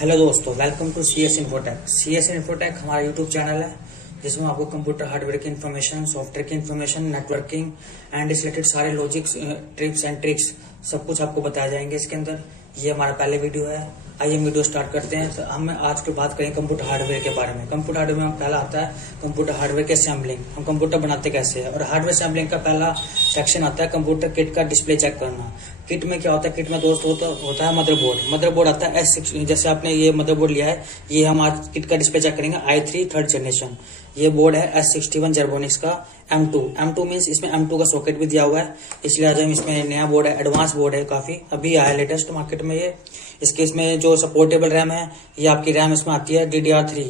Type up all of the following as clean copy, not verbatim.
Hello दोस्तों, welcome to CS Infotech. CS Infotech हमारा YouTube channel है जिसमें आपको कंप्यूटर हार्डवेयर की इन्फॉर्मेशन, सॉफ्टवेयर की इन्फॉर्मेशन, नेटवर्किंग एंड इस रिलेटेड सारे लॉजिक्स, ट्रिप्स एंड ट्रिक्स सब कुछ आपको बताया जाएंगे इसके अंदर। ये हमारा पहले वीडियो है। आइए हम वीडियो स्टार्ट करते हैं। तो हम आज की बात करें कंप्यूटर हार्डवेयर के बारे में। कंप्यूटर हार्डवेयर में पहला आता है कंप्यूटर हार्डवेयर के असेंबलिंग, हम कंप्यूटर बनाते कैसे है। और हार्डवेयर असेंबलिंग का पहला सेक्शन आता है कंप्यूटर किट का डिस्प्ले चेक करना। किट में क्या होता है? किट में दोस्त होता है मदरबोर्ड आता है S60। जैसे आपने ये मदरबोर्ड लिया है, ये हम आज किट का डिस्प्ले चेक करेंगे i3 3rd जनरेशन। ये बोर्ड है S61 जेरोनिक्स का M2 मीन्स इसमें M2 का सॉकेट भी दिया हुआ है, इसलिए आज हम इसमें नया बोर्ड है, एडवांस बोर्ड है, काफी अभी आया लेटेस्ट मार्केट में ये। इसके इसमें जो सपोर्टेबल रैम है, ये आपकी रैम इसमें आती है DDR3।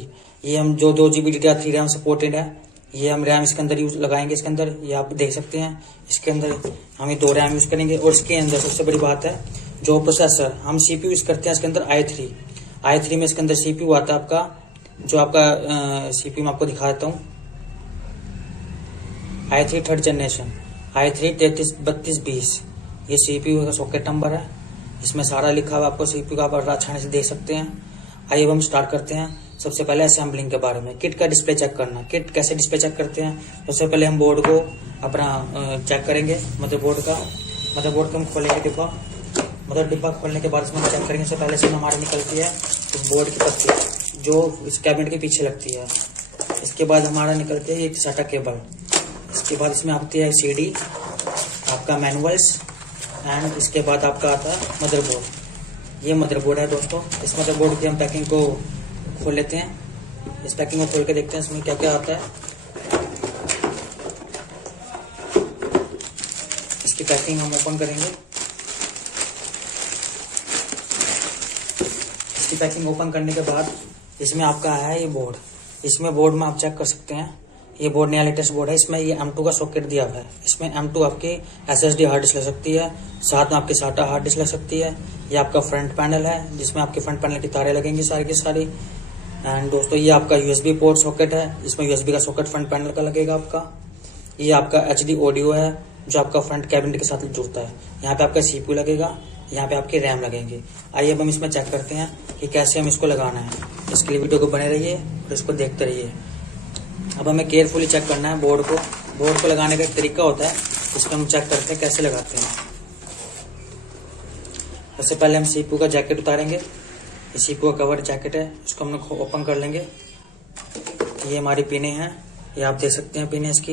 ये हम जो 2 GB DDR3 रैम सपोर्टेड है, ये हम रैम इसके अंदर यूज लगाएंगे। इसके अंदर ये आप देख सकते हैं, इसके अंदर हम ये 2 रैम यूज करेंगे। और इसके अंदर सबसे बड़ी बात है जो प्रोसेसर हम CPU यूज करते हैं इसके अंदर i3 में इसके अंदर CPU आता है आपका, जो आपका CPU मैं आपको दिखा देता हूँ। i3 3rd जनरेशन i3 333220 ये CPU का सॉकेट नंबर है। इसमें सारा लिखा हुआ आपको CPU का, आप आसानी से देख सकते हैं। आइए अब हम स्टार्ट करते हैं। सबसे पहले असेंबलिंग के बारे में, किट का डिस्प्ले चेक करना। किट कैसे डिस्प्ले चेक करते हैं? सबसे पहले हम बोर्ड को अपना चेक करेंगे, मदरबोर्ड को हम खोलेंगे डिब्बा खोलने के बाद इसमें चेक करेंगे। सबसे पहले इसमें हमारी निकलती है इस बोर्ड की पत्ती जो इस कैबिनेट के पीछे लगती है। इसके बाद हमारा निकलती है एक SATA केबल। इसके बाद इसमें आती है CD, आपका मैनुअल्स, एंड इसके बाद आपका आता है मदरबोर्ड। ये मदरबोर्ड है दोस्तों। इस मदरबोर्ड की हम पैकिंग को खोल लेते हैं। इस पैकिंग को खोल के देखते हैं इसमें क्या क्या आता है। इसकी पैकिंग हम ओपन करेंगे। इसकी पैकिंग ओपन करने के बाद इसमें आपका है ये बोर्ड। इसमें बोर्ड में आप चेक कर सकते हैं, ये बोर्ड नया लेटेस्ट बोर्ड है। इसमें ये M2 का सॉकेट दिया हुआ है। इसमें M2 आपकी SSD हार्ड डिस्क लग सकती है, साथ में आपकी SATA हार्ड डिस्क लग सकती है। ये आपका फ्रंट पैनल है जिसमें आपके फ्रंट पैनल की तारें लगेंगी सारी की सारी। एंड दोस्तों ये आपका USB पोर्ट सॉकेट है, इसमें USB का सॉकेट फ्रंट पैनल का लगेगा आपका। ये आपका HD ऑडियो है जो आपका फ्रंट कैबिनेट के साथ जुड़ता है। यहाँ पे आपका CPU लगेगा, यहाँ पे आपके रैम लगेंगे। आइए अब हम इसमें चेक करते हैं कि कैसे हम इसको लगाना है। इसके लिए वीडियो को बने रहिए और इसको देखते रहिए। अब हमें केयरफुली चेक करना है बोर्ड को लगाने का एक तरीका होता है, इसमें हम चेक करते हैं कैसे लगाते हैं। सबसे पहले हम CPU का जैकेट उतारेंगे। ये CPU का कवर जैकेट है, इसको हम लोग ओपन कर लेंगे। ये हमारी पिनें हैं, ये आप देख सकते हैं पिनें इसकी।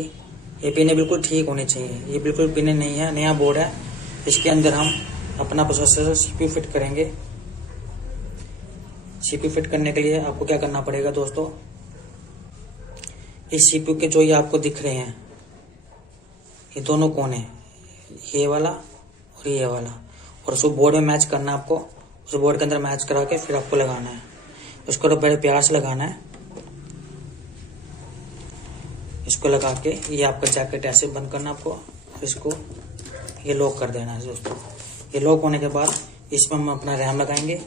ये पिनें बिल्कुल ठीक होनी चाहिए, ये बिल्कुल पिनें नहीं है, नया बोर्ड है। इसके अंदर हम अपना प्रोसेसर CPU फिट करेंगे। CPU फिट करने के लिए आपको क्या करना पड़ेगा दोस्तों, इस CPU के जो ये आपको दिख रहे हैं ये दोनों कोने, ये वाला और ये वाला, और उसको बोर्ड में मैच करना है आपको। उस बोर्ड के अंदर मैच करा के फिर आपको लगाना है। उसको तो बड़े प्यार से लगाना है। इसको लगा के ये आपका जैकेट ऐसे बंद करना आपको, इसको ये लॉक कर देना है दोस्तों। ये लॉक होने के बाद इसमें हम अपना रैम लगाएंगे।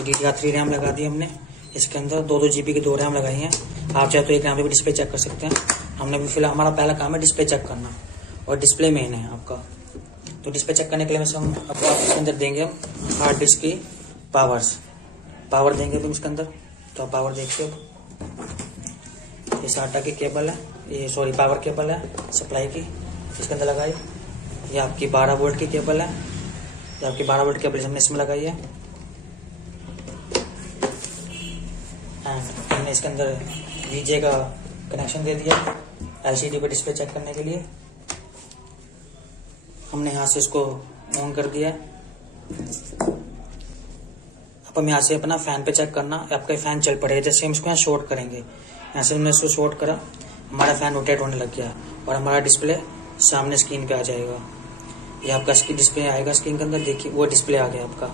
DDR3 रैम लगा दी हमने। इसके अंदर 2 GB की 2 रैम लगाई हैं। आप चाहे तो एक रैम पे भी डिस्प्ले चेक कर सकते हैं। हमने भी फिलहाल हमारा पहला काम है डिस्प्ले चेक करना, और डिस्प्ले मेन है आपका। तो डिस्प्ले चेक करने के लिए हम इसके अंदर देंगे हम हार्ड डिस्क की पावर देंगे हम इसके अंदर। तो पावर देखिए, ये SATA की केबल है, ये पावर केबल है सप्लाई की, इसके अंदर लगाई। ये आपकी 12 वोल्ट की केबल है, ये आपकी 12 वोल्ट केबल हमने इसमें लगाई है। हमने इसके अंदर VGA का कनेक्शन दे दिया LCD पे डिस्प्ले चेक करने के लिए। हमने यहाँ से इसको ऑन कर दिया। अब हम यहाँ से अपना फैन पे चेक करना, आपका फैन चल पड़ेगा। जैसे हम इसको यहाँ शॉर्ट करेंगे, यहाँ से हमने इसको शॉर्ट करा, हमारा फैन रोटेट होने लग गया और हमारा डिस्प्ले सामने स्क्रीन पे आ जाएगा। ये आपका डिस्प्ले आएगा स्क्रीन के अंदर, देखिए वो डिस्प्ले आ गया आपका।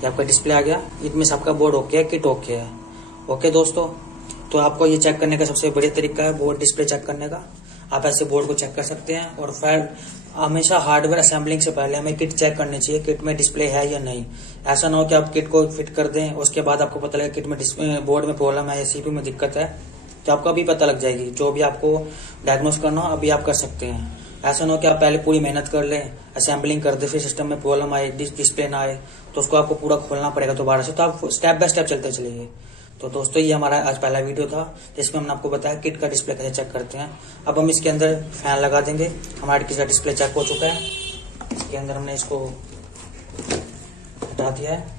ये आपका डिस्प्ले आ गया, इनमें आपका बोर्ड ओके है, किट ओके है। ओके दोस्तों, तो आपको ये चेक करने का सबसे बढ़िया तरीका है बोर्ड डिस्प्ले चेक करने का। आप ऐसे बोर्ड को चेक कर सकते हैं। और फिर हमेशा हार्डवेयर असेंबलिंग से पहले हमें किट चेक करनी चाहिए, किट में डिस्प्ले है या नहीं। ऐसा ना हो कि आप किट को फिट कर दें, उसके बाद आपको पता लगे किट में बोर्ड में प्रॉब्लम है या CPU में दिक्कत है, तो आपको अभी पता लग जाएगी। जो भी आपको डायग्नोस करना हो अभी आप कर सकते हैं। ऐसा ना हो कि आप पहले पूरी मेहनत कर लें, असेंबलिंग कर दे, फिर सिस्टम में प्रॉब्लम आए, डिस्प्ले ना आए, तो उसको आपको पूरा खोलना पड़ेगा दोबारा से। तो आप स्टेप बाय स्टेप चलते चलिए। तो दोस्तों ये हमारा आज पहला वीडियो था जिसमें हमने आपको बताया किट का डिस्प्ले कैसे चेक करते हैं। अब हम इसके अंदर फैन लगा देंगे। हमारा किट का डिस्प्ले चेक हो चुका है। इसके अंदर हमने इसको हटा दिया है।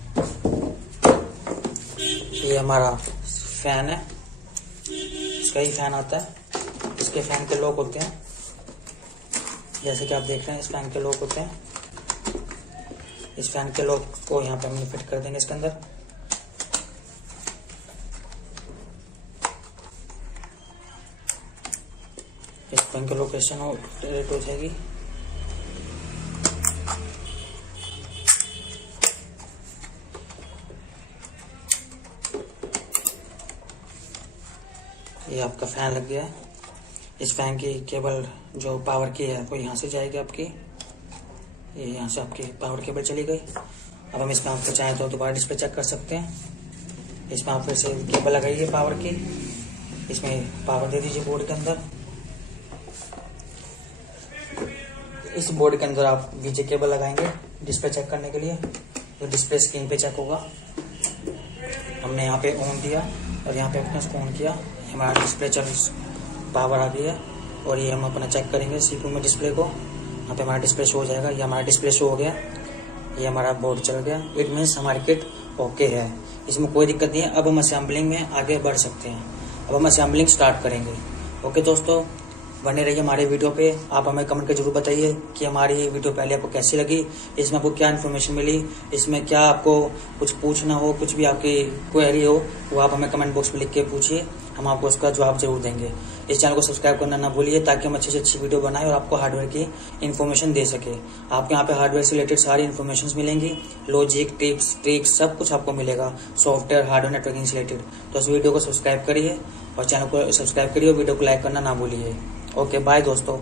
ये हमारा फैन है, इसका ही फैन आता है। इसके फैन के लॉक होते हैं, जैसे कि आप देख रहे हैं इस फैन के लॉक होते हैं। इस फैन के लॉक को यहाँ पे हम फिट कर देंगे इसके अंदर। इस फैन के लोकेशन रेट हो जाएगी। ये आपका फैन लग गया है। इस फैन की केबल जो पावर की है वो यहाँ से जाएगी आपकी, ये यहाँ से आपकी पावर केबल चली गई। अब हम इसमें आपको चाहें तो दोबारा डिस्प्ले चेक कर सकते हैं। इसमें आप फिर से केबल लगाइए पावर की, इसमें पावर दे दीजिए बोर्ड के अंदर। इस बोर्ड के अंदर आप वीजे केबल लगाएंगे डिस्प्ले चेक करने के लिए, तो डिस्प्ले स्क्रीन पे चेक होगा। हमने यहाँ पे ऑन दिया और यहाँ पे अपने उसको ऑन किया, हमारा डिस्प्ले चल पावर आ गई है। और ये हम अपना चेक करेंगे सीपीयू में डिस्प्ले को, यहाँ पे हमारा डिस्प्ले शो हो जाएगा। ये हमारा डिस्प्ले शो हो गया, ये हमारा बोर्ड चल गया। इट मीन्स हमारी किट ओके है, इसमें कोई दिक्कत नहीं है। अब हम असेंबलिंग में आगे बढ़ सकते हैं। अब हम असेंबलिंग स्टार्ट करेंगे। ओके दोस्तों, बने रहिए हमारे वीडियो पे। आप हमें कमेंट करके जरूर बताइए कि हमारी ये वीडियो पहले आपको कैसी लगी, इसमें आपको क्या इन्फॉर्मेशन मिली, इसमें क्या आपको कुछ पूछना हो, कुछ भी आपकी क्वेरी हो वो आप हमें कमेंट बॉक्स में लिख के पूछिए, हम आपको उसका जवाब जरूर देंगे। इस चैनल को सब्सक्राइब करना ना भूलिए ताकि हम अच्छी से अच्छी वीडियो बनाएं और आपको हार्डवेयर की इन्फॉर्मेशन दे सके। आपको यहाँ पे हार्डवेयर से रिलेटेड सारी इन्फॉर्मेशन मिलेंगी, लॉजिक, टिप्स, ट्रिक्स सब कुछ आपको मिलेगा, सॉफ्टवेयर, हार्डवेयर, नेटवर्किंग से रिलेटेड। तो इस वीडियो को सब्सक्राइब करिए और चैनल को सब्सक्राइब करिए और वीडियो को लाइक करना ना भूलिए। ओके बाय दोस्तों।